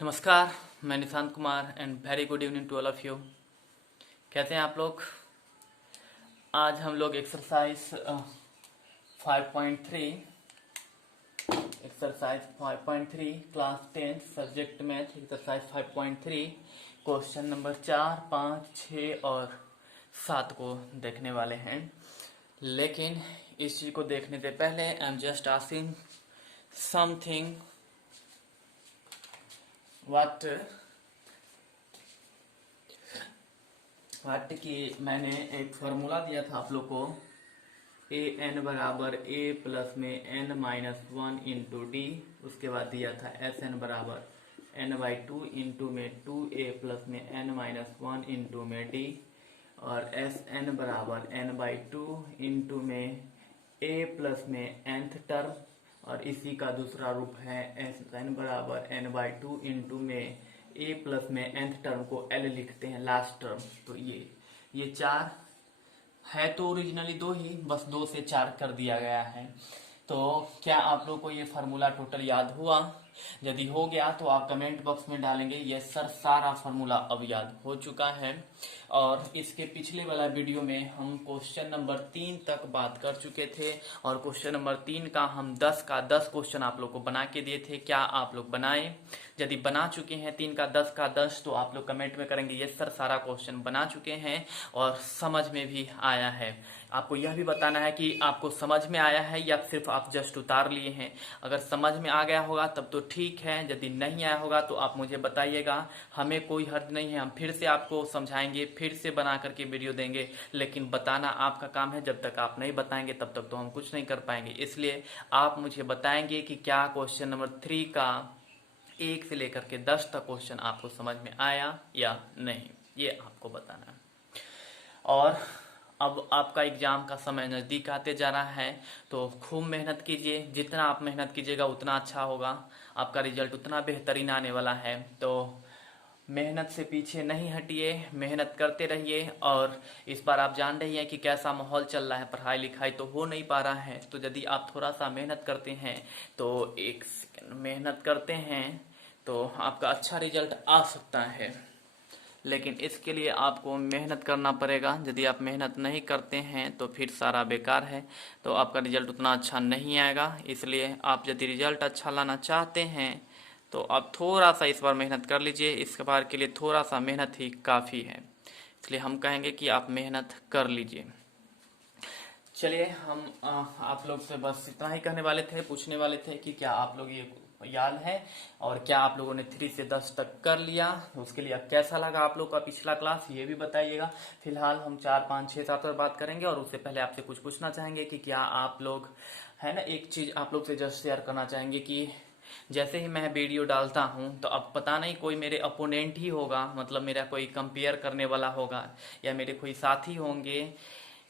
नमस्कार, मैं Nishant Kumar and very good evening to all of you. कहते हैं आप लोग। आज हम लोग exercise 5.3 class 10 subject math exercise 5.3 question number 4, 5, 6 और 7 को देखने वाले हैं। लेकिन इस चीज को देखने से पहले I am just asking something what कि मैंने एक फार्मूला दिया था आप लोग को, ए एन बराबर ए प्लस में n minus one into d. उसके बाद दिया था एस एन बराबर एन बाई टू इंटू में टू ए प्लस में एन माइनस वन इंटू में डी, और एस एन बराबर एन बाई टू इंटू में ए प्लस में nth टर्म, और इसी का दूसरा रूप है एस एन बराबर एन बाई टू इंटू में ए प्लस में nth टर्म को एल लिखते हैं लास्ट टर्म। तो ये चार है, तो ओरिजिनली दो ही, बस दो से चार कर दिया गया है। तो क्या आप लोग को ये फार्मूला टोटल याद हुआ? यदि हो गया तो आप कमेंट बॉक्स में डालेंगे यस सर, सारा फार्मूला अब याद हो चुका है। और इसके पिछले वाला वीडियो में हम क्वेश्चन नंबर 3 तक बात कर चुके थे, और क्वेश्चन नंबर 3 का हम 10 का 10 क्वेश्चन आप लोग को बना के दिए थे। क्या आप लोग बनाए? यदि बना चुके हैं 3 का 10 का 10 तो आप लोग कमेंट में करेंगे यस सर, सारा क्वेश्चन बना चुके हैं और समझ में भी आया है। आपको यह भी बताना है कि आपको समझ में आया है या सिर्फ आप जस्ट उतार लिए हैं। अगर समझ में आ गया होगा तब तो ठीक है, यदि नहीं आया होगा तो आप मुझे बताइएगा, हमें कोई हर्ज नहीं है। हम फिर से आपको समझाएंगे, फिर से बना करके वीडियो देंगे, लेकिन बताना आपका काम है। जब तक आप नहीं बताएंगे तब तक तो हम कुछ नहीं कर पाएंगे। इसलिए आप मुझे बताएंगे कि क्या क्वेश्चन नंबर 3 का 1 से लेकर के 10 तक क्वेश्चन आपको समझ में आया या नहीं, ये आपको बताना है। और अब आपका एग्जाम का समय नज़दीक आते जा रहा है, तो खूब मेहनत कीजिए। जितना आप मेहनत कीजिएगा उतना अच्छा होगा, आपका रिजल्ट उतना बेहतरीन आने वाला है। तो मेहनत से पीछे नहीं हटिए, मेहनत करते रहिए। और इस बार आप जान रही हैं कि कैसा माहौल चल रहा है, पढ़ाई लिखाई तो हो नहीं पा रहा है। तो यदि आप थोड़ा सा मेहनत करते हैं, तो एक सेकंड मेहनत करते हैं तो आपका अच्छा रिजल्ट आ सकता है। लेकिन इसके लिए आपको मेहनत करना पड़ेगा। यदि आप मेहनत नहीं करते हैं तो फिर सारा बेकार है, तो आपका रिजल्ट उतना अच्छा नहीं आएगा। इसलिए आप यदि रिजल्ट अच्छा लाना चाहते हैं तो आप थोड़ा सा इस बार मेहनत कर लीजिए। इस बार के लिए थोड़ा सा मेहनत ही काफ़ी है, इसलिए हम कहेंगे कि आप मेहनत कर लीजिए। चलिए, हम आप लोग से बस इतना ही कहने वाले थे, पूछने वाले थे कि क्या आप लोग ये याद है और क्या आप लोगों ने 3 से 10 तक कर लिया। उसके लिए कैसा लगा आप लोग का पिछला क्लास, ये भी बताइएगा। फिलहाल हम 4, 5, 6, 7 पर बात करेंगे, और उससे पहले आपसे कुछ पूछना चाहेंगे कि क्या आप लोग, है ना, एक चीज आप लोग से जस्ट शेयर करना चाहेंगे कि जैसे ही मैं वीडियो डालता हूं तो अब पता नहीं कोई मेरे अपोनेंट ही होगा, मतलब मेरा कोई कंपेयर करने वाला होगा, या मेरे कोई साथी होंगे,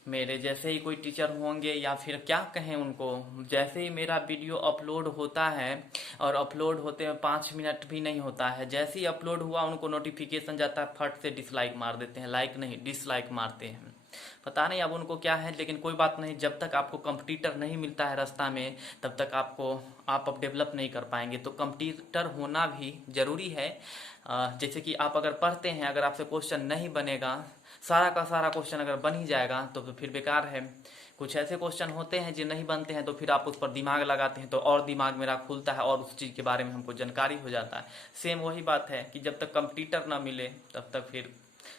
मेरे जैसे ही कोई टीचर होंगे, या फिर क्या कहें उनको, जैसे ही मेरा वीडियो अपलोड होता है, और अपलोड होते में 5 मिनट भी नहीं होता है, जैसे ही अपलोड हुआ उनको नोटिफिकेशन जाता है, फट से डिसलाइक मार देते हैं। लाइक नहीं, डिसलाइक मारते हैं। पता नहीं अब उनको क्या है, लेकिन कोई बात नहीं। जब तक आपको कंपटीटर नहीं मिलता है रास्ता में, तब तक आप अब डेवलप नहीं कर पाएंगे। तो कंपटीटर होना भी जरूरी है। जैसे कि आप अगर पढ़ते हैं, अगर आपसे क्वेश्चन नहीं बनेगा, सारा का सारा क्वेश्चन अगर बन ही जाएगा तो फिर बेकार है। कुछ ऐसे क्वेश्चन होते हैं जो नहीं बनते हैं, तो फिर आप उस पर दिमाग लगाते हैं, तो और दिमाग मेरा खुलता है और उस चीज़ के बारे में हमको जानकारी हो जाता है। सेम वही बात है कि जब तक कंपटीटर ना मिले तब तक फिर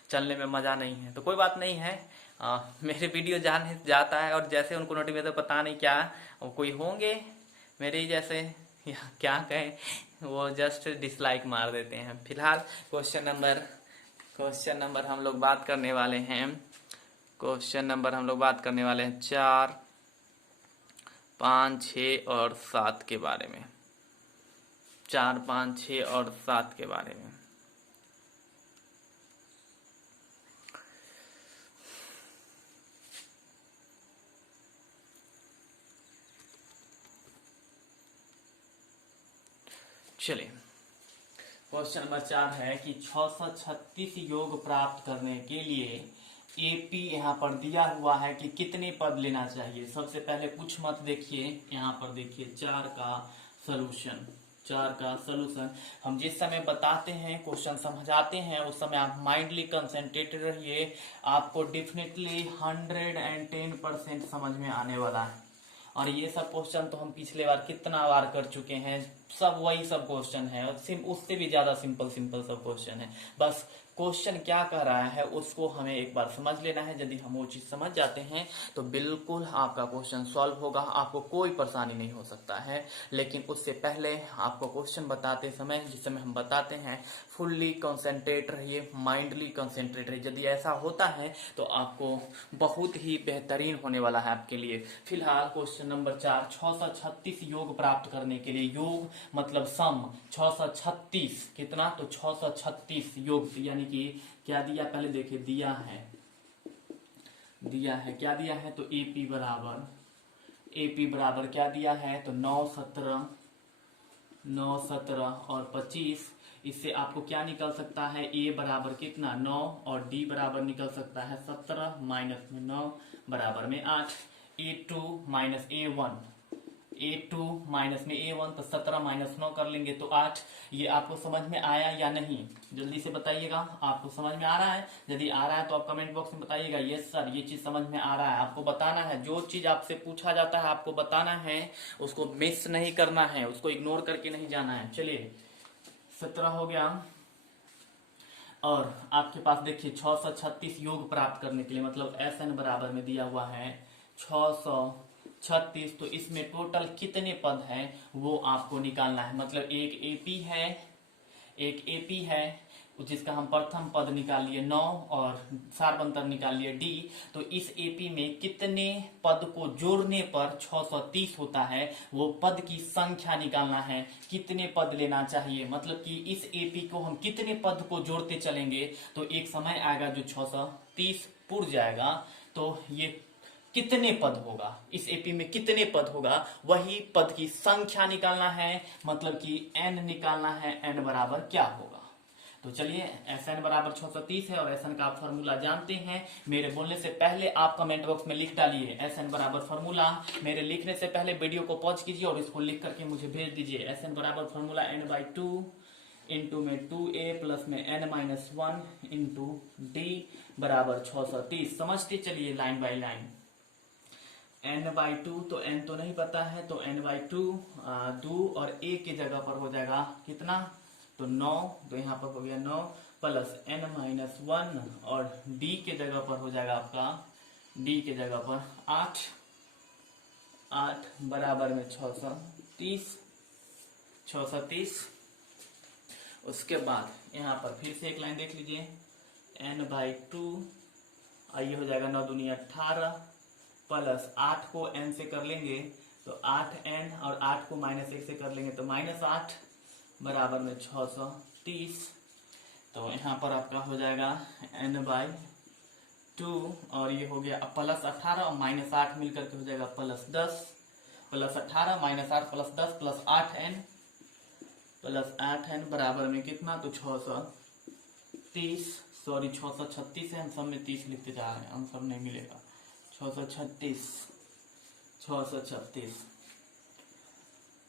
चलने में मज़ा नहीं है। तो कोई बात नहीं है, मेरे वीडियो जाता है, और जैसे उनको नोटिफिकेशन, पता नहीं क्या कोई होंगे मेरे ही जैसे, या क्या कहें, वो जस्ट डिसलाइक मार देते हैं। फिलहाल क्वेश्चन नंबर हम लोग बात करने वाले हैं, 4, 5, 6 और 7 के बारे में। 4, 5, 6 और 7 के बारे में। चलिए, क्वेश्चन नंबर 4 है कि 636 योग प्राप्त करने के लिए एपी यहाँ पर दिया हुआ है कि कितने पद लेना चाहिए। सबसे पहले कुछ मत देखिए, यहाँ पर देखिए 4 का सलूशन। 4 का सोल्यूशन। हम जिस समय बताते हैं, क्वेश्चन समझाते हैं, उस समय आप माइंडली कंसंट्रेटेड रहिए, आपको डेफिनेटली 110% समझ में आने वाला है। और ये सब क्वेश्चन तो हम पिछले बार कितना बार कर चुके हैं, सब वही सब क्वेश्चन है, और उससे भी ज्यादा सिंपल सिंपल सब क्वेश्चन है। बस क्वेश्चन क्या कह रहा है उसको हमें एक बार समझ लेना है। यदि हम वो चीज समझ जाते हैं तो बिल्कुल आपका क्वेश्चन सॉल्व होगा, आपको कोई परेशानी नहीं हो सकता है। लेकिन उससे पहले आपको क्वेश्चन बताते समय, जिस समय हम बताते हैं, फुल्ली कंसंट्रेट रहिए, माइंडली कंसंट्रेट रहिए। यदि ऐसा होता है तो आपको बहुत ही बेहतरीन होने वाला है आपके लिए। फिलहाल क्वेश्चन नंबर 4, 636 योग प्राप्त करने के लिए, योग मतलब सम, 636 कितना, तो 636 योग, यानी कि क्या दिया पहले देखिए, दिया है क्या दिया है, तो एपी बराबर क्या दिया है, तो 9 17 और 25। इससे आपको क्या निकल सकता है, ए बराबर कितना 9 और डी बराबर निकल सकता है 17 माइनस में 9 बराबर में 8। A2 माइनस A1 माइनस में A1, तो 17 माइनस 9 कर लेंगे तो 8। ये आपको समझ में आया या नहीं, जल्दी से बताइएगा, आपको समझ में आ रहा है? यदि आ रहा है तो आप कमेंट बॉक्स में बताइएगा यस सर ये चीज समझ में आ रहा है। आपको बताना है, जो चीज आपसे पूछा जाता है आपको बताना है, उसको मिस नहीं करना है, उसको इग्नोर करके नहीं जाना है। चलिए 17 हो गया। और आपके पास देखिए 636 योग प्राप्त करने के लिए, मतलब SN बराबर में दिया हुआ है 636, तो इसमें टोटल कितने पद हैं वो आपको निकालना है। मतलब एक एपी है जिसका हम प्रथम पद निकाल लिए 9 और सार्वंतर निकाल लिए डी, तो इस एपी में कितने पद को जोड़ने पर 630 होता है, वो पद की संख्या निकालना है। कितने पद लेना चाहिए, मतलब कि इस एपी को हम कितने पद को जोड़ते चलेंगे तो एक समय आएगा जो 630 पुर जाएगा, तो ये कितने पद होगा, इस एपी में कितने पद होगा, वही पद की संख्या निकालना है, मतलब कि एन निकालना है। एन बराबर क्या होगा, तो चलिए SN बराबर 630 है और SN का आप फॉर्मूला जानते हैं। मेरे बोलने से पहले आप कमेंट बॉक्स में लिख डालिए SN बराबर फॉर्मूला। मेरे लिखने से पहले वीडियो को पॉज कीजिए और इसको लिख करके मुझे भेज दीजिए। SN बराबर फॉर्मूला n/2 इंटू में 2a प्लस में n-1 इंटू डी बराबर 630। समझते चलिए लाइन बाई लाइन। n/2, तो n तो नहीं पता है, तो n/2 2 और a की जगह पर हो जाएगा कितना, तो 9, तो यहाँ पर हो गया 9 प्लस n-1 और d के जगह पर हो जाएगा आपका, d के जगह पर 8 बराबर में 630। उसके बाद यहाँ पर फिर से एक लाइन देख लीजिए, n/2 ये हो जाएगा 9 दूनी 18 प्लस 8 को n से कर लेंगे तो 8n और 8 को -1 से कर लेंगे तो -8 बराबर में 630। तो यहाँ पर आपका हो जाएगा n/2 और ये हो गया प्लस 18 और -8 मिलकर के हो जाएगा +10, प्लस 18 -8 +10 प्लस 8n बराबर में कितना, तो 630, सॉरी 636 है, हम सब में 30 लिखते जा रहे हैं, हम सब नहीं मिलेगा, 636।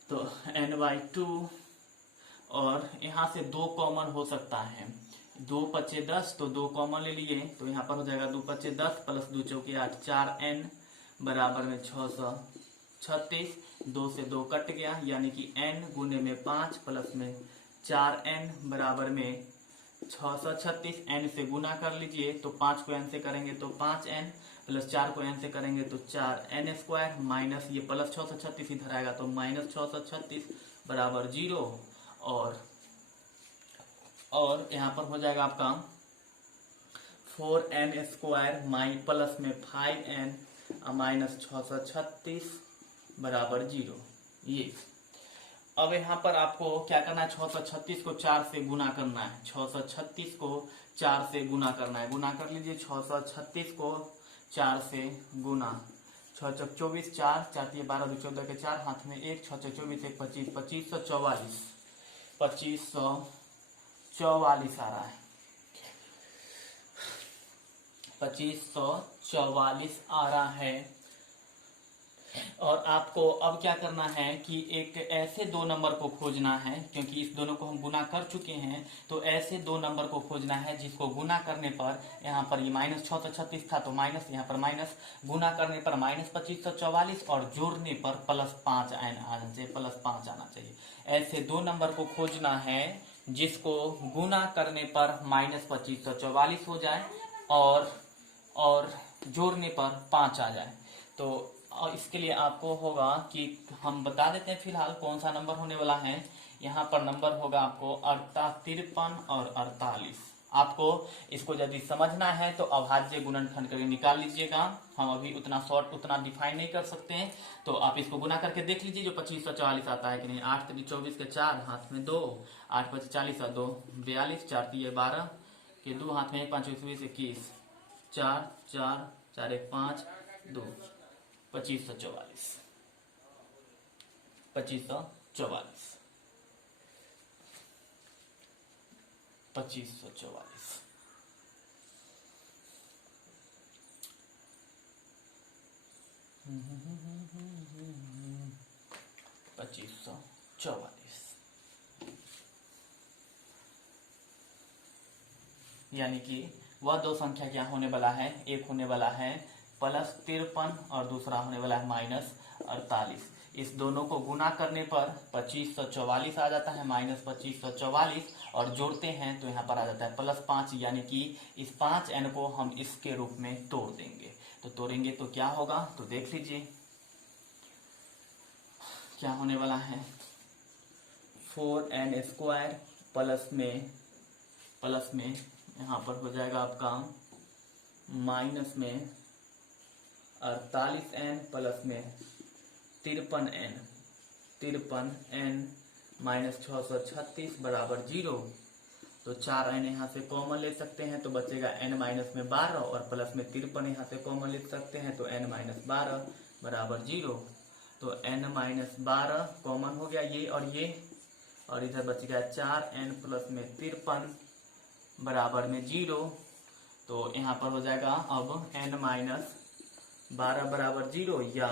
तो n/2 और यहाँ से 2 कॉमन हो सकता है, 2 पचे 10, तो 2 कॉमन ले लिए, तो यहाँ पर हो जाएगा 2 पचे 10 प्लस 2 चौके 8, 4n बराबर में 636। 2 से 2 कट गया, यानी कि n गुने में 5 प्लस में 4n बराबर में 636। n से गुना कर लीजिए, तो 5 को n से करेंगे तो 5n प्लस 4 को n से करेंगे तो 4n² माइनस ये प्लस 636 इधर आएगा तो -636 बराबर 0। और यहाँ पर हो जाएगा आपका 4n² प्लस में 5n माइनस 636 बराबर 0। ये अब यहाँ पर आपको क्या करना है, 636 को 4 से गुना करना है, 636 को 4 से गुना करना है। गुना कर लीजिए 636 को 4 से गुना, 6 चौक 24, 4 4 12 2 14 के 4 हाथ में 1, 6 चौक 24 1 25, 2544 आ रहा है, 2544 आ रहा है। और आपको अब क्या करना है कि एक ऐसे दो नंबर को खोजना है, क्योंकि इस दोनों को हम गुना कर चुके हैं, तो ऐसे दो नंबर को खोजना है जिसको गुना करने पर, यहाँ पर ये -636 था तो माइनस, यहाँ पर माइनस, गुना करने पर -2544 और जोड़ने पर +5 आना चाहिए, +5 आना चाहिए। ऐसे दो नंबर को खोजना है जिसको गुना करने पर -2544 हो जाए और जोड़ने पर 5 आ जाए। तो और इसके लिए आपको होगा कि हम बता देते हैं फिलहाल कौन सा नंबर होने वाला है। यहाँ पर नंबर होगा आपको 53 और 48। आपको इसको यदि समझना है तो अभाज्य गुणनखंड करके निकाल लीजिएगा। हम अभी उतना शॉर्ट उतना डिफाइन नहीं कर सकते हैं, तो आप इसको गुना करके देख लीजिए जो 2544 आता है कि नहीं। 8 3 24 के 4 हाथ में 2, 8 5 40 और 2 42, 4 3 12 के 2 हाथ में 1 5 20 21, 4 4 4 1 5 2 2544 2544 2544 2544, यानी कि वह दो संख्या क्या होने वाला है, एक होने वाला है +53 और दूसरा होने वाला है -48। इस दोनों को गुना करने पर 2544 आ जाता है, -2544 और जोड़ते हैं तो यहाँ पर आ जाता है +5, यानी कि इस 5n को हम इसके रूप में तोड़ देंगे। तो तोड़ेंगे तो क्या होगा, तो देख लीजिए क्या होने वाला है। 4n² प्लस में यहाँ पर हो जाएगा आपका माइनस में 48n प्लस में 53n -636 बराबर 0। तो 4n यहाँ से कॉमन ले सकते हैं तो बचेगा n-12 और प्लस में 53 यहाँ से कॉमन ले सकते हैं तो n-12 बराबर 0। तो n-12 कॉमन हो गया ये, और इधर बच गया 4n प्लस में 53 बराबर में 0। तो यहाँ पर हो जाएगा अब n-12 बराबर 0 या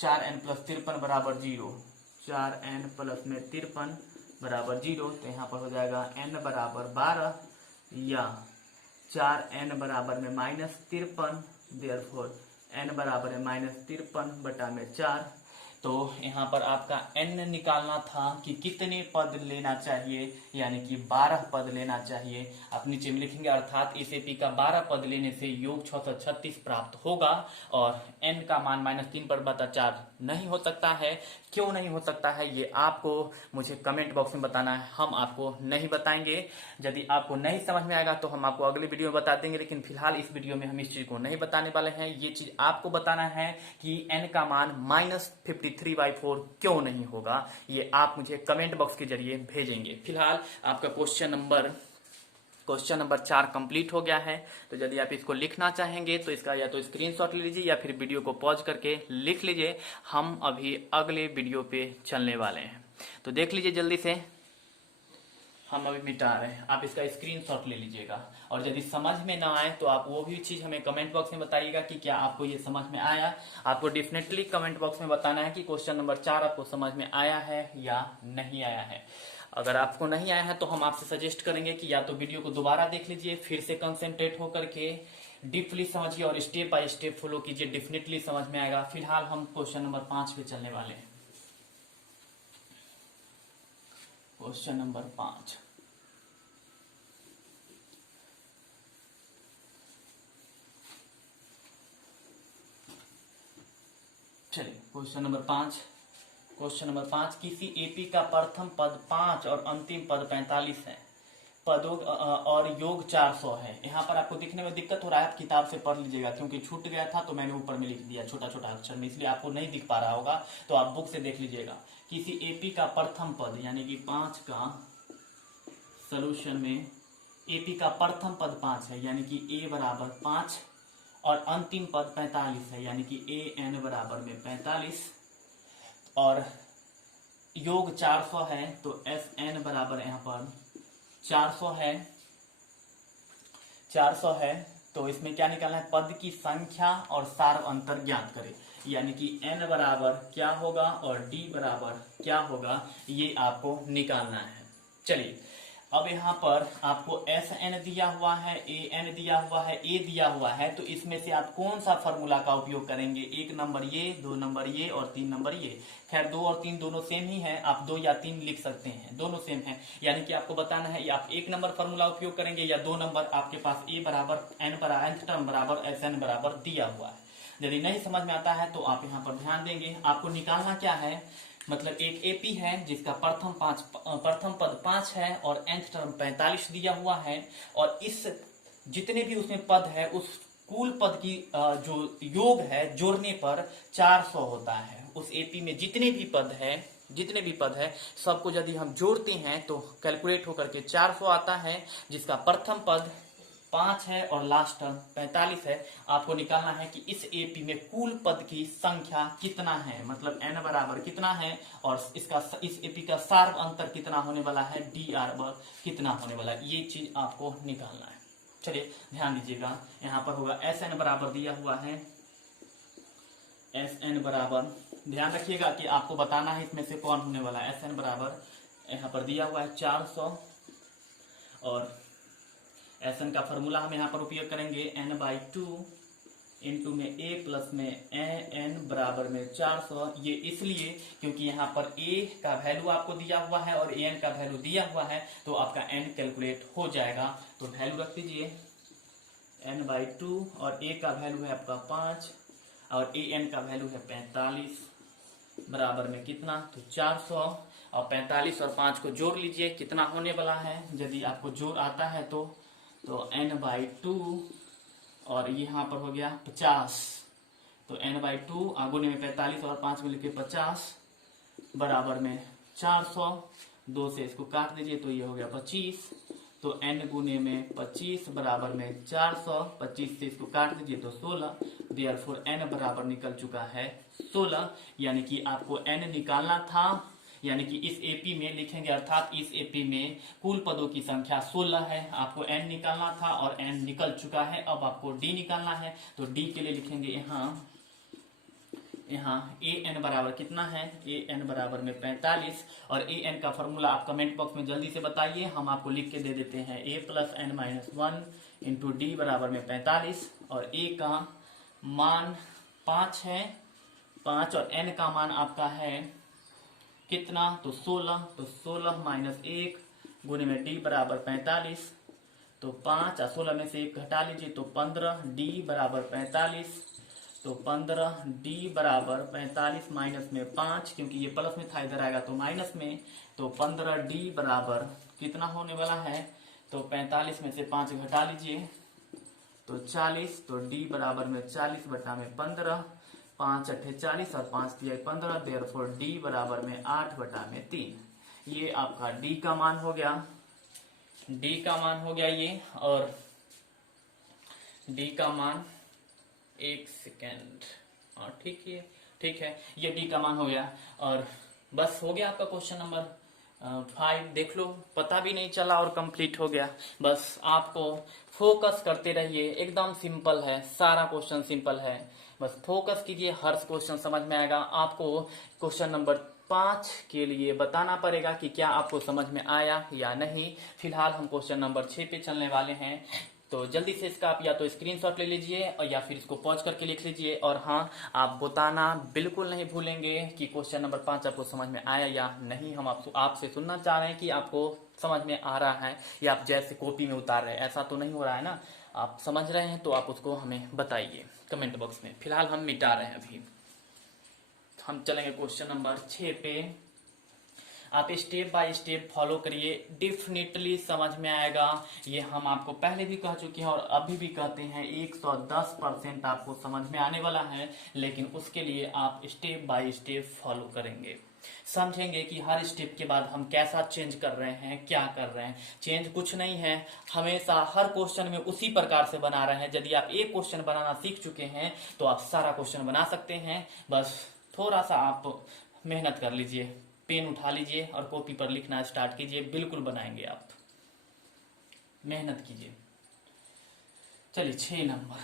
4n प्लस 53 बराबर 0, 4n प्लस में 53 बराबर 0। तो यहाँ पर हो जाएगा n बराबर 12 या 4n बराबर में -53, देयरफॉर n बराबर है -53 बटा में 4। तो यहाँ पर आपका n निकालना था कि कितने पद लेना चाहिए, यानी कि 12 पद लेना चाहिए। आप नीचे में लिखेंगे अर्थात इस एपी का 12 पद लेने से योग 636 प्राप्त होगा और n का मान -3/4 नहीं हो सकता है। क्यों नहीं हो सकता है ये आपको मुझे कमेंट बॉक्स में बताना है, हम आपको नहीं बताएंगे। यदि आपको नहीं समझ में आएगा तो हम आपको अगले वीडियो में बता देंगे, लेकिन फिलहाल इस वीडियो में हम इस चीज को नहीं बताने वाले हैं। ये चीज आपको बताना है कि n का मान -53/4 क्यों नहीं होगा, ये आप मुझे कमेंट बॉक्स के जरिए भेजेंगे। फिलहाल आपका क्वेश्चन नंबर 4 कंप्लीट हो गया है। तो यदि आप इसको लिखना चाहेंगे तो इसका या तो स्क्रीनशॉट ले लीजिए या फिर वीडियो को पॉज करके लिख लीजिए। हम अभी अगले वीडियो पे चलने वाले हैं, तो देख लीजिए जल्दी से। हम अभी मिटा रहे हैं, आप इसका स्क्रीनशॉट ले लीजिएगा। और यदि समझ में ना आए तो आप वो भी चीज हमें कमेंट बॉक्स में बताइएगा कि क्या आपको ये समझ में आया। आपको डेफिनेटली कमेंट बॉक्स में बताना है कि क्वेश्चन नंबर 4 आपको समझ में आया है या नहीं आया है। अगर आपको नहीं आया है तो हम आपसे सजेस्ट करेंगे कि या तो वीडियो को दोबारा देख लीजिए, फिर से कंसेंट्रेट होकर के डीपली समझिए और स्टेप बाय स्टेप फॉलो कीजिए, डेफिनेटली समझ में आएगा। फिलहाल हम क्वेश्चन नंबर 5 पे चलने वाले हैं। क्वेश्चन नंबर 5, चलिए क्वेश्चन नंबर 5 किसी एपी का प्रथम पद 5 और अंतिम पद 45 है, पदों और योग 400 है। यहाँ पर आपको दिखने में दिक्कत हो रहा है, आप किताब से पढ़ लीजिएगा, क्योंकि छूट गया था तो मैंने ऊपर में लिख दिया छोटा छोटा अक्षर में, इसलिए आपको नहीं दिख पा रहा होगा, तो आप बुक से देख लीजिएगा। किसी एपी का प्रथम पद यानी कि 5 का सोल्यूशन में एपी का प्रथम पद 5 है, यानी कि ए बराबर 5 और अंतिम पद 45 है, यानी कि ए एन बराबर में 45 और योग 400 है, तो एस एन बराबर यहाँ पर 400 है तो इसमें क्या निकालना है, पद की संख्या और सार्व अंतर ज्ञात करें, यानी कि n बराबर क्या होगा और d बराबर क्या होगा, ये आपको निकालना है। चलिए अब यहाँ पर आपको Sn दिया हुआ है, An दिया हुआ है, A दिया हुआ है, तो इसमें से आप कौन सा फॉर्मूला का उपयोग करेंगे, 1 नंबर ये, 2 नंबर ये और 3 नंबर ये। खैर 2 और 3 दोनों सेम ही है, आप 2 या 3 लिख सकते हैं, दोनों सेम है। यानी कि आपको बताना है आप 1 नंबर फॉर्मूला उपयोग करेंगे या 2 नंबर, आपके पास A बराबर n बराबर nth टर्म बराबर Sn बराबर दिया हुआ है। यदि नहीं समझ में आता है तो आप यहाँ पर ध्यान देंगे, आपको निकालना क्या है, मतलब एक एपी है जिसका प्रथम पद 5 है और nth टर्म 45 दिया हुआ है, और इस जितने भी उसमें पद है उस कुल पद की जो योग है जोड़ने पर 400 होता है। उस एपी में जितने भी पद है सबको यदि हम जोड़ते हैं तो कैलकुलेट होकर के 400 आता है, जिसका प्रथम पद 5 है और लास्ट टर्म 45 है। आपको निकालना है कि इस एपी में कुल पद की संख्या कितना है, मतलब n बराबर कितना है, और इस एपी का सार्व अंतर कितना होने वाला है, डी बराबर कितना होने वाला है, ये चीज आपको निकालना है। चलिए ध्यान दीजिएगा, यहाँ पर होगा Sn बराबर दिया हुआ है, Sn बराबर, ध्यान रखिएगा कि आपको बताना है इसमें से कौन होने वाला है। Sn बराबर यहाँ पर दिया हुआ है 400, और Sn का फॉर्मूला हम यहाँ पर उपयोग करेंगे n/2 इंटू में a प्लस में n बराबर में 400। ये इसलिए क्योंकि यहाँ पर a का वैल्यू आपको दिया हुआ है और an का वैल्यू दिया हुआ है, तो आपका n कैलकुलेट हो जाएगा। तो वैल्यू रख दीजिए n/2 और a का वैल्यू है आपका 5 और an का वैल्यू है 45 बराबर में कितना, तो 400, और 45 और 5 को जोड़ लीजिए कितना होने वाला है, यदि आपको जोड़ आता है तो n/2 और यहाँ पर हो गया 50, तो n/2 गुने में 45 और 5 मिलके 50 बराबर में 400, 2 से इसको काट दीजिए तो ये हो गया 25, तो n गुने में 25 बराबर में 400, 25 से इसको काट दीजिए तो 16, देयरफॉर n बराबर निकल चुका है 16। यानी कि आपको n निकालना था, यानी कि इस एपी में लिखेंगे, अर्थात इस एपी में कुल पदों की संख्या 16 है, आपको n निकालना था और n निकल चुका है। अब आपको d निकालना है, तो d के लिए लिखेंगे यहाँ an बराबर कितना है, an बराबर में 45, और an का फॉर्मूला आप कमेंट बॉक्स में जल्दी से बताइए, हम आपको लिख के दे देते हैं a plus n-1 into D बराबर में 45, और a का मान 5 है, 5 और n का मान आपका है कितना, तो 16, तो 16 माइनस 1 गुने में d बराबर 45, तो 5 और 16 में से 1 घटा लीजिए तो 15, d बराबर 45, तो 15 d बराबर 45 माइनस में 5, क्योंकि ये प्लस में था इधर आएगा तो माइनस में, तो 15 d बराबर कितना होने वाला है, तो 45 में से 5 घटा लीजिए तो 40, तो d बराबर में 40 बटा में 15, 5 अट्ठे 40 और 5 दिया 15, देयरफॉर d बराबर में 8 बटा में 3। ये आपका d का मान हो गया, d का मान हो गया ये, और d का मान, एक सेकेंड, और ठीक है, ये d का मान हो गया, और बस हो गया आपका क्वेश्चन नंबर 5। देख लो, पता भी नहीं चला और कंप्लीट हो गया। बस आपको फोकस करते रहिए, एकदम सिंपल है, सारा क्वेश्चन सिंपल है, बस फोकस कीजिए, हर क्वेश्चन समझ में आएगा। आपको क्वेश्चन नंबर 5 के लिए बताना पड़ेगा कि क्या आपको समझ में आया या नहीं। फिलहाल हम क्वेश्चन नंबर 6 पे चलने वाले हैं, तो जल्दी से इसका आप या तो स्क्रीनशॉट ले लीजिए और या फिर इसको पॉज करके लिख लीजिए। और हाँ, आप बताना बिल्कुल नहीं भूलेंगे कि क्वेश्चन नंबर 5 आपको समझ में आया या नहीं। हम आपसे सुनना चाह रहे हैं कि आपको समझ में आ रहा है या आप जैसे कॉपी में उतार रहे हैं, ऐसा तो नहीं हो रहा है ना। आप समझ रहे हैं तो आप उसको हमें बताइए कमेंट बॉक्स में। फिलहाल हम मिटा रहे हैं, अभी हम चलेंगे क्वेश्चन नंबर 6 पे। आप स्टेप बाय स्टेप फॉलो करिए, डेफिनेटली समझ में आएगा। ये हम आपको पहले भी कह चुके हैं और अभी भी कहते हैं, 110% आपको समझ में आने वाला है, लेकिन उसके लिए आप स्टेप बाय स्टेप फॉलो करेंगे, समझेंगे कि हर स्टेप के बाद हम कैसा चेंज कर रहे हैं, क्या कर रहे हैं। चेंज कुछ नहीं है, हमेशा हर क्वेश्चन में उसी प्रकार से बना रहे हैं। यदि आप एक क्वेश्चन बनाना सीख चुके हैं तो आप सारा क्वेश्चन बना सकते हैं। बस थोड़ा सा आप मेहनत कर लीजिए, पेन उठा लीजिए और कॉपी पर लिखना स्टार्ट कीजिए, बिल्कुल बनाएंगे आप, मेहनत कीजिए। चलिए 6 नंबर,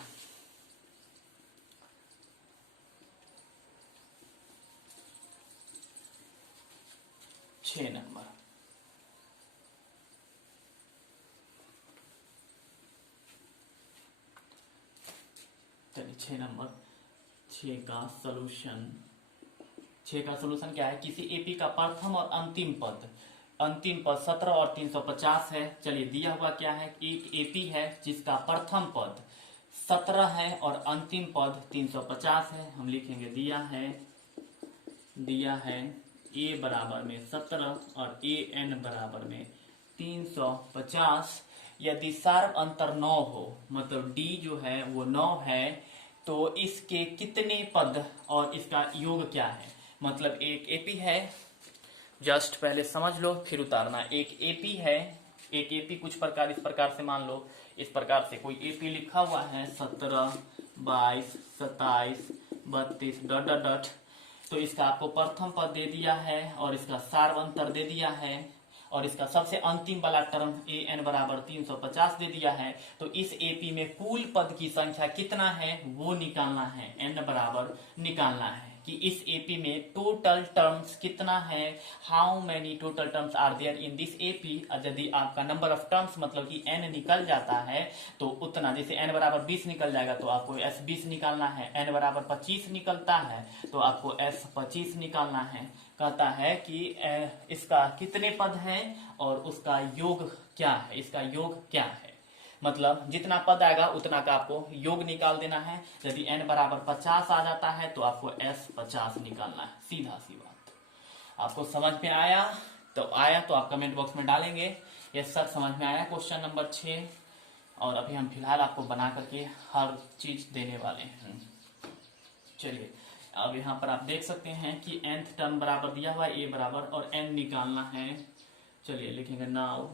चलिए 6 नंबर, 6 का सॉल्यूशन। 6 का सॉल्यूशन क्या है? किसी एपी का प्रथम और अंतिम पद 17 और 350 है। चलिए दिया हुआ क्या है? एक एपी है जिसका प्रथम पद 17 है और अंतिम पद 350 है। हम लिखेंगे दिया है ए बराबर में 17 और ए एन बराबर में 350। यदि सार्व अंतर 9 हो, मतलब डी जो है वो 9 है, तो इसके कितने पद और इसका योग क्या है? मतलब एक एपी है, जस्ट पहले समझ लो फिर उतारना। एक एपी है, एक एपी कुछ प्रकार इस प्रकार से मान लो, इस प्रकार से कोई एपी लिखा हुआ है 17, 22, 27, 32 डॉट डॉट डॉट। तो इसका आपको प्रथम पद दे दिया है और इसका सार्वंतर दे दिया है और इसका सबसे अंतिम वाला टर्म ए एन बराबर 350 दे दिया है। तो इस एपी में कुल पद की संख्या कितना है वो निकालना है, एन बराबर निकालना है कि इस एपी में टोटल टर्म्स कितना है, how many total terms are there in this AP. यदि आपका नंबर ऑफ टर्म्स मतलब कि एन निकल जाता है तो उतना, जैसे एन बराबर 20 निकल जाएगा तो आपको एस 20 निकालना है, एन बराबर 25 निकलता है तो आपको एस 25 निकालना है। कहता है कि इसका कितने पद है और उसका योग क्या है, इसका योग क्या है। मतलब जितना पद आएगा उतना का आपको योग निकाल देना है। यदि n बराबर 50 आ जाता है तो आपको s 50 निकालना है, सीधा सी बात। आपको समझ में आया? तो आया तो आप कमेंट बॉक्स में डालेंगे यस सर समझ में आया क्वेश्चन नंबर 6। और अभी हम फिलहाल आपको बना करके हर चीज देने वाले हैं। चलिए अब यहाँ पर आप देख सकते हैं कि nth टर्म बराबर दिया हुआ है a बराबर और n निकालना है। चलिए लिखेंगे नाउ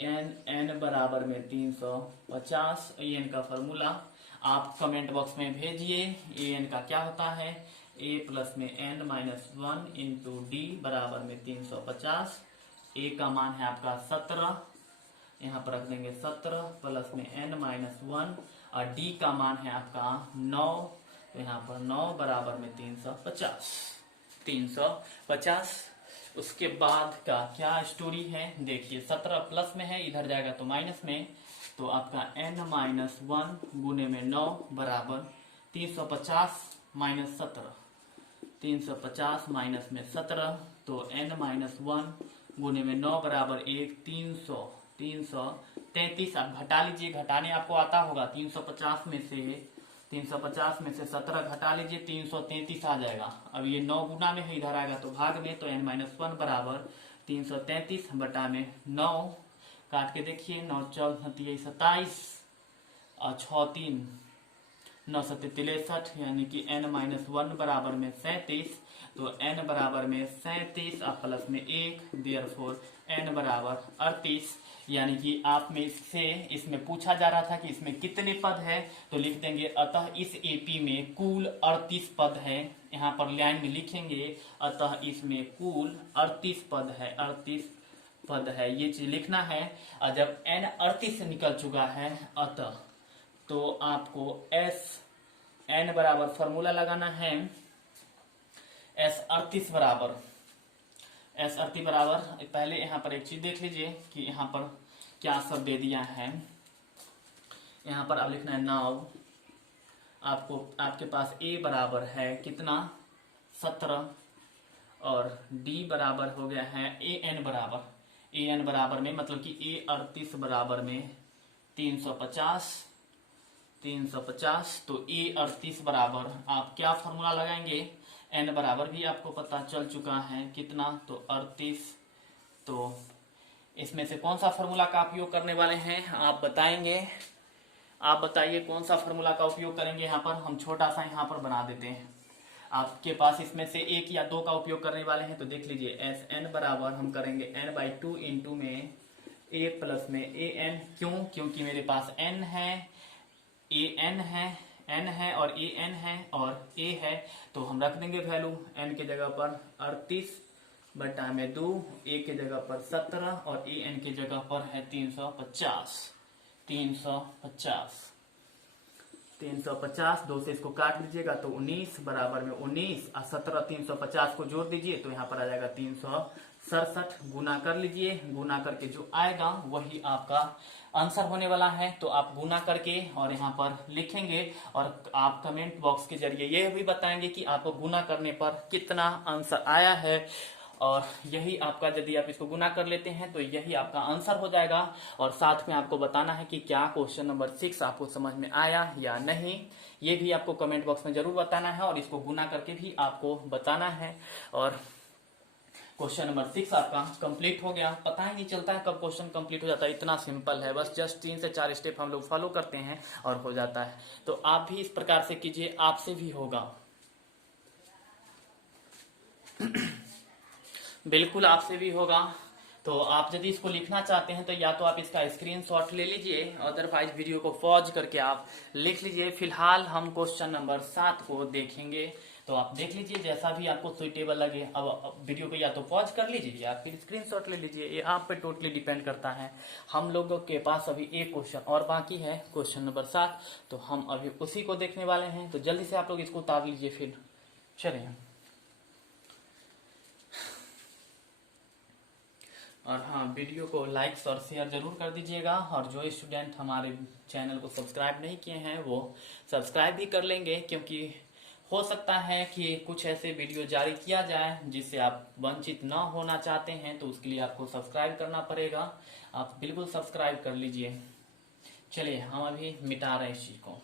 n बराबर में 350। an का फॉर्मूला आप कमेंट बॉक्स में भेजिए। an का क्या होता है? a प्लस में n माइनस 1 इंटू डी बराबर में 350। a का मान है आपका 17, यहाँ पर रख देंगे 17 प्लस में n माइनस 1 और d का मान है आपका 9, तो यहाँ पर 9 बराबर में 350। उसके बाद का क्या स्टोरी है देखिए, 17 प्लस में है, इधर जाएगा तो माइनस में, तो आपका n माइनस 1 गुने में 9 बराबर 350 माइनस 17, 350 माइनस में 17, तो n माइनस 1 गुने में 9 बराबर 1, 333। आप घटा लीजिए, घटाने आपको आता होगा। 350 में से 17 घटा लीजिए, 333 आ जाएगा। अब ये 9 गुना में है, इधर आएगा तो भाग में, तो n माइनस 1 बराबर 333 बटा में 9, काट के देखिए 9 14 27 और 6 3 9 63, यानी कि n माइनस 1 बराबर में 37, तो n बराबर में 37 और प्लस में 1, देयरफॉर n बराबर 38। यानी कि आप में से इसमें पूछा जा रहा था कि इसमें कितने पद है, तो लिख देंगे अतः इस एपी में कुल 38 पद है। यहाँ पर लाइन में लिखेंगे अतः इसमें कुल 38 पद है, 38 पद है, ये चीज लिखना है। और जब n 38 निकल चुका है अतः, तो आपको s n बराबर फॉर्मूला लगाना है s 38 बराबर, एस 38 बराबर, पहले यहाँ पर एक चीज देख लीजिए कि यहाँ पर क्या सब दे दिया है। यहाँ पर अब लिखना है नाउ, आपको आपके पास a बराबर है कितना 17 और d बराबर हो गया है an बराबर में, मतलब कि a 38 बराबर में 350, तो a 38 बराबर आप क्या फॉर्मूला लगाएंगे, n बराबर भी आपको पता चल चुका है कितना, तो 38। तो इसमें से कौन सा फॉर्मूला का उपयोग करने वाले हैं आप बताएंगे? आप बताइए कौन सा फॉर्मूला का उपयोग करेंगे। यहाँ पर हम छोटा सा यहाँ पर बना देते हैं, आपके पास इसमें से 1 या 2 का उपयोग करने वाले हैं। तो देख लीजिए एस एन बराबर हम करेंगे n/2 इंटू में a प्लस में a n, क्योंकि मेरे पास n है, a n है और a n है और a है, तो हम रख देंगे वैल्यू n के जगह पर 38 बटा में 2, a के जगह पर 17 और a n के जगह पर है 350। 350 350 2 से इसको काट लीजिएगा तो 19 बराबर में 19 और 17 350 को जोड़ दीजिए तो यहाँ पर आ जाएगा 367। गुना कर लीजिए, गुना करके जो आएगा वही आपका आंसर होने वाला है। तो आप गुना करके और यहाँ पर लिखेंगे और आप कमेंट बॉक्स के जरिए ये भी बताएंगे कि आपको गुना करने पर कितना आंसर आया है। और यही आपका, यदि आप इसको गुना कर लेते हैं तो यही आपका आंसर हो जाएगा। और साथ में आपको बताना है कि क्या क्वेश्चन नंबर 6 आपको समझ में आया या नहीं, ये भी आपको कमेंट बॉक्स में जरूर बताना है और इसको गुना करके भी आपको बताना है। और क्वेश्चन नंबर 6 आपका कंप्लीट हो गया। पता ही नहीं चलता है कब क्वेश्चन कंप्लीट हो जाता है, इतना सिंपल है। बस जस्ट 3 से 4 स्टेप हम लोग फॉलो करते हैं और हो जाता है। तो आप भी इस प्रकार से कीजिए, आपसे भी होगा। बिल्कुल आपसे भी होगा। तो आप यदि इसको लिखना चाहते हैं तो या तो आप इसका स्क्रीनशॉट ले लीजिए, अदरवाइज वीडियो को पॉज करके आप लिख लीजिए। फिलहाल हम क्वेश्चन नंबर 7 को देखेंगे, तो आप देख लीजिए जैसा भी आपको सुइटेबल लगे। अब वीडियो को या तो पॉज कर लीजिए या फिर स्क्रीनशॉट ले लीजिए, ये आप पे टोटली डिपेंड करता है। हम लोगों के पास अभी एक क्वेश्चन और बाकी है, क्वेश्चन नंबर 7, तो हम अभी उसी को देखने वाले हैं। तो जल्दी से आप लोग इसको उतार लीजिए, फिर चलिए। और हाँ, वीडियो को लाइक और शेयर जरूर कर दीजिएगा। और जो स्टूडेंट हमारे चैनल को सब्सक्राइब नहीं किए हैं वो सब्सक्राइब भी कर लेंगे, क्योंकि हो सकता है कि कुछ ऐसे वीडियो जारी किया जाए जिससे आप वंचित ना होना चाहते हैं, तो उसके लिए आपको सब्सक्राइब करना पड़ेगा। आप बिल्कुल सब्सक्राइब कर लीजिए। चलिए हम अभी मिटा रहे हैं इस चीज को।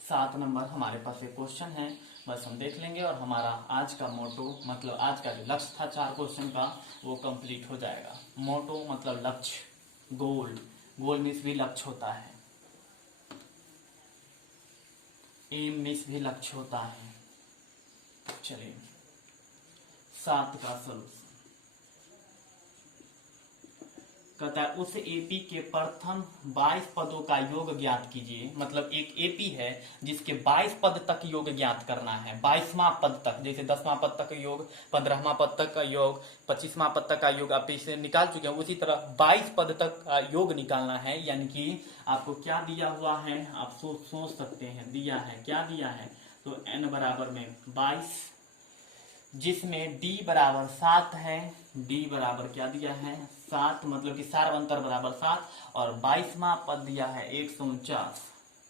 7 नंबर हमारे पास एक क्वेश्चन है, बस हम देख लेंगे और हमारा आज का मोटो, मतलब आज का जो लक्ष्य था 4 क्वेश्चन का, वो कंप्लीट हो जाएगा। मोटो मतलब लक्ष्य, गोल, गोल मीन्स भी लक्ष्य होता है, एम मीन्स भी लक्ष्य होता है। चलिए 7 का सॉल्यूशन कहता है, उस एपी के प्रथम 22 पदों का योग ज्ञात कीजिए। मतलब एक एपी है जिसके 22 पद तक योग ज्ञात करना है। 22वां पद तक, जैसे 10वां पद तक का योग, 15वां पद तक का योग, 25वां पद तक का योग आप इसे निकाल चुके हैं। उसी तरह 22 पद तक का योग निकालना है। यानी कि आपको क्या दिया हुआ है, आप सोच सकते हैं, दिया है, क्या दिया है, तो n बराबर में 22, जिसमें d बराबर 7 है। d बराबर क्या दिया है, 7, मतलब कि सार्वंतर बराबर 7, और 22वां पद दिया है 149,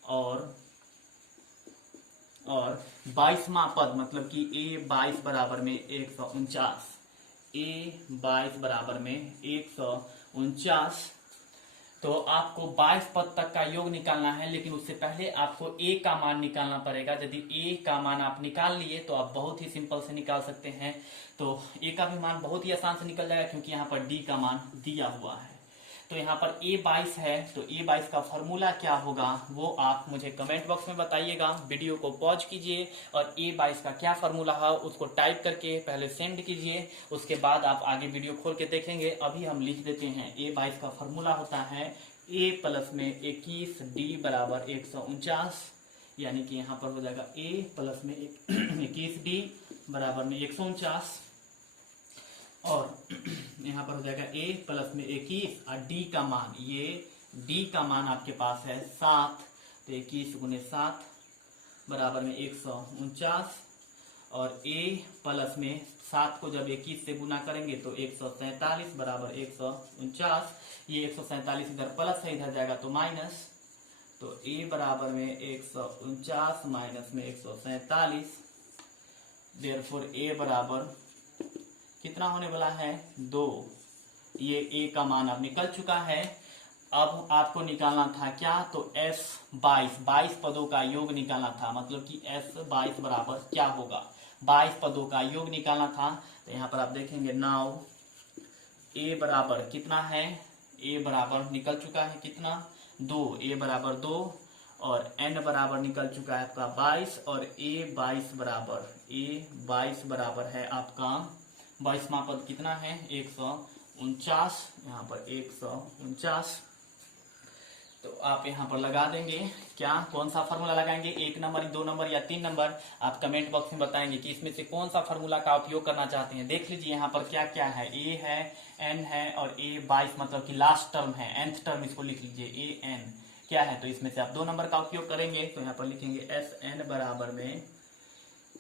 और 22वां पद मतलब कि a 22 बराबर में 149, a 22 बराबर में 149। तो आपको 22 पद तक का योग निकालना है, लेकिन उससे पहले आपको a का मान निकालना पड़ेगा। यदि a का मान आप निकाल लिए तो आप बहुत ही सिंपल से निकाल सकते हैं। तो a का भी मान बहुत ही आसान से निकल जाएगा, क्योंकि यहाँ पर d का मान दिया हुआ है। तो यहाँ पर a 22 है, तो a 22 का फॉर्मूला क्या होगा वो आप मुझे कमेंट बॉक्स में बताइएगा। वीडियो को पॉज कीजिए और a 22 का क्या फॉर्मूला है उसको टाइप करके पहले सेंड कीजिए, उसके बाद आप आगे वीडियो खोल के देखेंगे। अभी हम लिख देते हैं, a 22 का फॉर्मूला होता है a प्लस में 21 d बराबर 149, यानी कि यहाँ पर हो जाएगा a प्लस में 21 d बराबर में 149, और यहाँ पर हो जाएगा a प्लस में 21 और d का मान, ये d का मान आपके पास है 7, तो 21 गुने 7 बराबर में 149, और a प्लस में 7 को जब 21 से गुना करेंगे तो 147 बराबर 149। ये 147 इधर प्लस है, इधर जाएगा तो माइनस, तो a बराबर में 149 माइनस में 147, देयरफॉर a बराबर कितना होने वाला है, 2। ये a का मान अब निकल चुका है। अब आपको निकालना था क्या, तो s 22 पदों का योग निकालना था। मतलब कि s 22 बराबर क्या होगा, 22 पदों का योग निकालना था। तो यहाँ पर आप देखेंगे, नाउ a बराबर कितना है, a बराबर निकल चुका है कितना, 2, a बराबर 2, और n बराबर निकल चुका है आपका 22, और a 22 बराबर है आपका 22वां पद कितना है, 149, यहाँ पर 149। तो आप यहाँ पर लगा देंगे। क्या कौन सा फार्मूला लगाएंगे, 1 नंबर, 2 नंबर या 3 नंबर, आप कमेंट बॉक्स में बताएंगे कि इसमें से कौन सा फार्मूला का उपयोग करना चाहते हैं। देख लीजिए यहाँ पर क्या क्या है, ए है, एन है और ए 22 मतलब कि लास्ट टर्म है, nth टर्म इसको लिख लीजिए ए एन क्या है। तो इसमें से आप 2 नंबर का उपयोग करेंगे तो यहाँ पर लिखेंगे एस एन बराबर में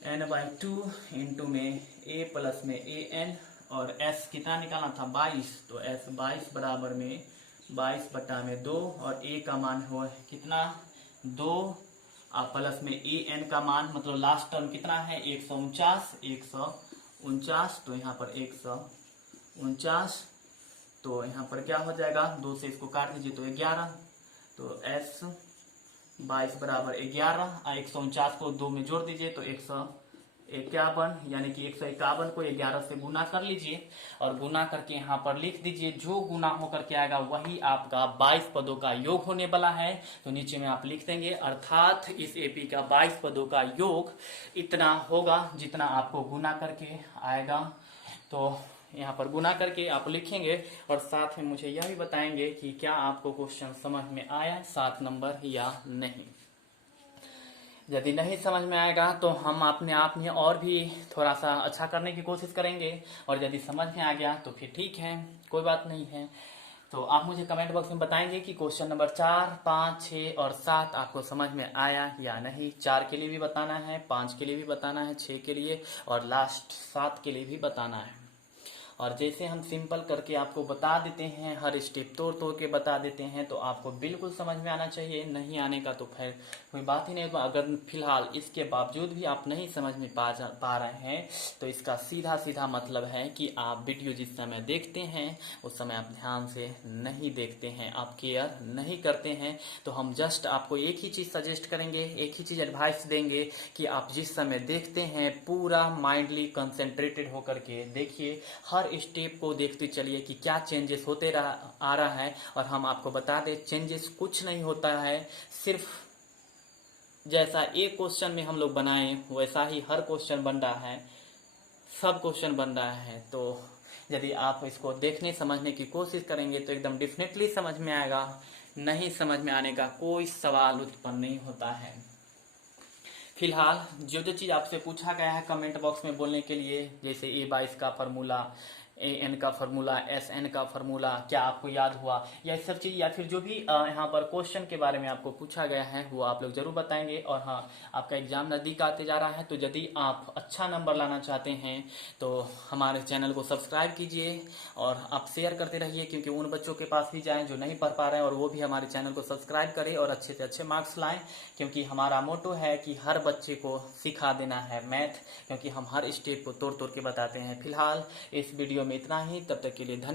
n/2 इंटू में a प्लस में ए एन और s कितना निकालना था 22, तो s 22 बराबर में 22/2 और a का मान हो कितना 2 प्लस में ए एन का मान मतलब लास्ट टर्म कितना है 149, तो यहाँ पर 149, तो यहाँ पर क्या हो जाएगा 2 से इसको काट दीजिए तो 11, तो s 22 बराबर 11, 149 को 2 में जोड़ दीजिए तो 151, यानी कि 151 को 11 से गुना कर लीजिए और गुना करके यहाँ पर लिख दीजिए। जो गुना होकर के आएगा वही आपका 22 पदों का योग होने वाला है। तो नीचे में आप लिख देंगे अर्थात इस एपी का 22 पदों का योग इतना होगा जितना आपको गुना करके आएगा। तो यहाँ पर गुना करके आप लिखेंगे और साथ में मुझे यह भी बताएंगे कि क्या आपको क्वेश्चन समझ में आया 7 नंबर या नहीं। यदि नहीं समझ में आएगा तो हम अपने आप में और भी थोड़ा सा अच्छा करने की कोशिश करेंगे और यदि समझ में आ गया तो फिर ठीक है, कोई बात नहीं है। तो आप मुझे कमेंट बॉक्स में बताएंगे कि क्वेश्चन नंबर 4, 5, 6 और 7 आपको समझ में आया या नहीं। 4 के लिए भी बताना है, 5 के लिए भी बताना है, 6 के लिए और लास्ट 7 के लिए भी बताना है। और जैसे हम सिंपल करके आपको बता देते हैं, हर स्टेप तोड़ तोड़ के बता देते हैं, तो आपको बिल्कुल समझ में आना चाहिए। नहीं आने का तो फिर कोई बात ही नहीं। तो अगर फिलहाल इसके बावजूद भी आप नहीं समझ में पा रहे हैं तो इसका सीधा सीधा मतलब है कि आप वीडियो जिस समय देखते हैं उस समय आप ध्यान से नहीं देखते हैं, आप केयर नहीं करते हैं। तो हम जस्ट आपको एक ही चीज़ सजेस्ट करेंगे, एक ही चीज़ एडवाइस देंगे कि आप जिस समय देखते हैं पूरा माइंडली कंसेंट्रेटेड होकर के देखिए, हर स्टेप को देखते चलिए कि क्या चेंजेस होते आ रहा है। और हम आपको बता दें चेंजेस कुछ नहीं होता है, सिर्फ जैसा एक क्वेश्चन में हम लोग बनाए वैसा ही हर क्वेश्चन बन रहा है, सब क्वेश्चन बन रहा है। तो यदि आप इसको देखने समझने की कोशिश करेंगे तो एकदम डेफिनेटली समझ में आएगा। नहीं समझ में आने का कोई सवाल उत्पन्न नहीं होता है। फिलहाल जो जो चीज़ आपसे पूछा गया है कमेंट बॉक्स में बोलने के लिए, जैसे A22 का फार्मूला, AN का फार्मूला, SN का फार्मूला क्या आपको याद हुआ, या सब चीज़ या फिर जो भी यहाँ पर क्वेश्चन के बारे में आपको पूछा गया है वो आप लोग जरूर बताएंगे। और हाँ, आपका एग्जाम नज़दीक आते जा रहा है तो यदि आप अच्छा नंबर लाना चाहते हैं तो हमारे चैनल को सब्सक्राइब कीजिए और आप शेयर करते रहिए, क्योंकि उन बच्चों के पास भी जाएँ जो नहीं पढ़ पा रहे हैं और वो भी हमारे चैनल को सब्सक्राइब करें और अच्छे से अच्छे मार्क्स लाएँ। क्योंकि हमारा मोटो है कि हर बच्चे को सिखा देना है मैथ, क्योंकि हम हर स्टेप को तोड़ तोड़ के बताते हैं। फिलहाल इस वीडियो में इतना ही, तब तक के लिए धन्यवाद।